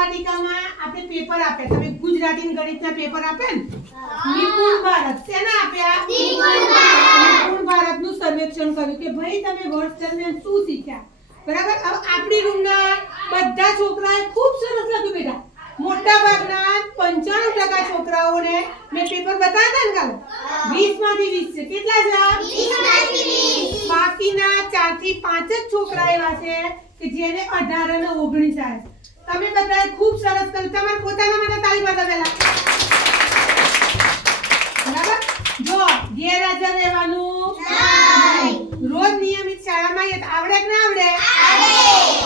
બાળવાટિકામાં આપણે પેપર આપ્યા, તમે ગુજરાતી ગણિતના પેપર આપ્યા ને, નિપુણ ભારત શેના આપ્યા? નિપુણ ભારતનું સર્વેક્ષણ કર્યું કે ભાઈ તમે વર્ષ દરમિયાન શું શીખ્યા, બરાબર? હવે આપણી રૂમના બધા છોકરાએ ખૂબ સરસ લખ્યું બેટા. મોટા ભાગના 95% છોકરાઓને મેં પેપર બતાવ્યા ને કાલે, 20 માંથી 20 છે. કેટલા છે? 20 માંથી 20. બાકીના 4 થી 5 જ છોકરા એવા છે કે જેને 18 અને 19 આવે. તમે બધાએ ખૂબ સરસ કર્યું. તમારા પોતાના માટે તાળી પાડો પહેલા, બરાબર? જો ગેરહાજર રહેવાનું નહીં, રોજ નિયમિત શાળામાં આવડે કે ના આવડે?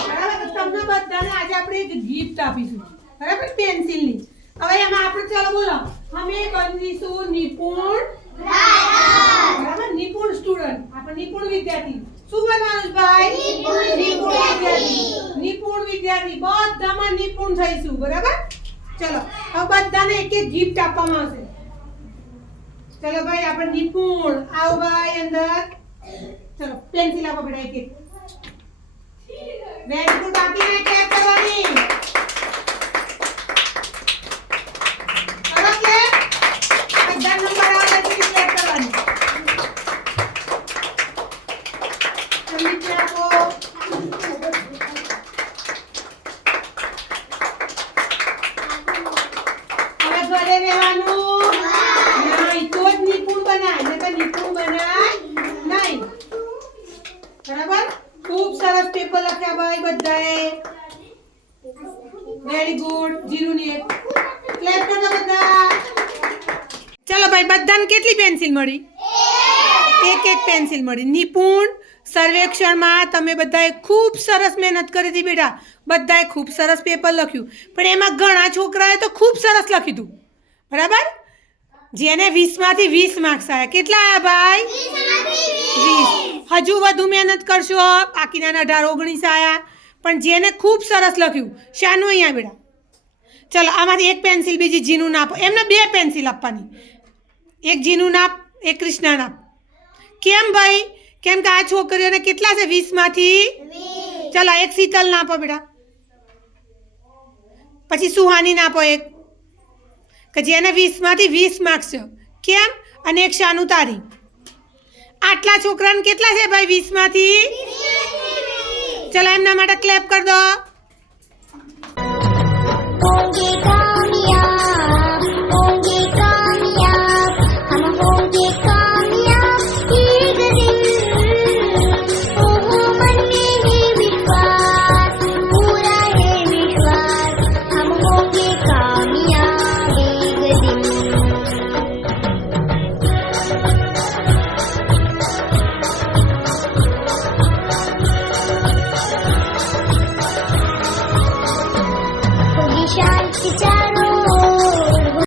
બરાબર? તો તમને બધાને આજે આપણે એક ગિફ્ટ આપીશું, બરાબર? પેન્સિલની. હવે એમાં આપણે ચાલો બોલો, અમે બનીશું નિપુણ, બરાબર? નિપુણ સ્ટુડન્ટ, આપણે નિપુણ વિદ્યાર્થી. શું બનવાનું ભાઈ? નિપુણ વિદ્યાર્થી. નિપુણ વિદ્યાર્થી બધામાં નિપુણ થઈશું, બરાબર? ચલો હવે બધાને એક એક ગિફ્ટ આપવામાં આવશે. ચલો ભાઈ આપણે નિપુણ, આવો ભાઈ અંદર. ચલો પેન્સિલ આપો બેટા એક એક. Very good. આપીને ક્લેપ કરવાની. કરો ક્લેપ. બધા નંબર આવે એટલે ક્લેપ કરવાની. નીચે આપો. હવે ઘરે રહેવાનું નહીં, તો જ નિપુણ બનાય, નહીંતર નિપુણ બનાય નહીં. બરાબર? ખૂબ સરસ પેપર લખ્યા ભાઈ બધાએ. Very good. 0 ની 1 ક્લેપ કરો બધા. ચલો ભાઈ બધાને કેટલી પેન્સિલ મળી? એક એક પેન્સિલ મળી. નિપુણ સર્વેક્ષણમાં તમે બધાએ ખૂબ સરસ મહેનત કરી હતી બેટા. બધાએ ખૂબ સરસ પેપર લખ્યું, પણ એમાં ઘણા છોકરાએ તો ખૂબ સરસ લખ્યું હતું, બરાબર? જેને 20 માંથી 20 માર્ક્સ આવ્યા. કેટલા આવ્યા ભાઈ? 20. હજુ વધુ મહેનત કરશો, બાકીના 18 19 આવ્યા. પણ જેને ખૂબ સરસ લખ્યું, શાનું અહીંયા બેટા? ચલો આમાંથી એક પેન્સિલ બીજી જીનું નાપ. એમને 2 પેન્સિલ આપવાની, એક જીનું નાપ, એક કૃષ્ણા નાપ. કેમ ભાઈ? કેમ કે આ છોકરીઓને કેટલા છે 20 માંથી? 20. ચલો એક શીતલ નાપો બેટા, પછી સુહાની નાપો એક, કે જેને 20 માંથી 20 માર્ક્સ છે. કેમ? અને એક શાનું તારી. આટલા છોકરાને કેટલા છે ભાઈ 20 માંથી? ચલો એમના માટે ક્લેપ કરી દો.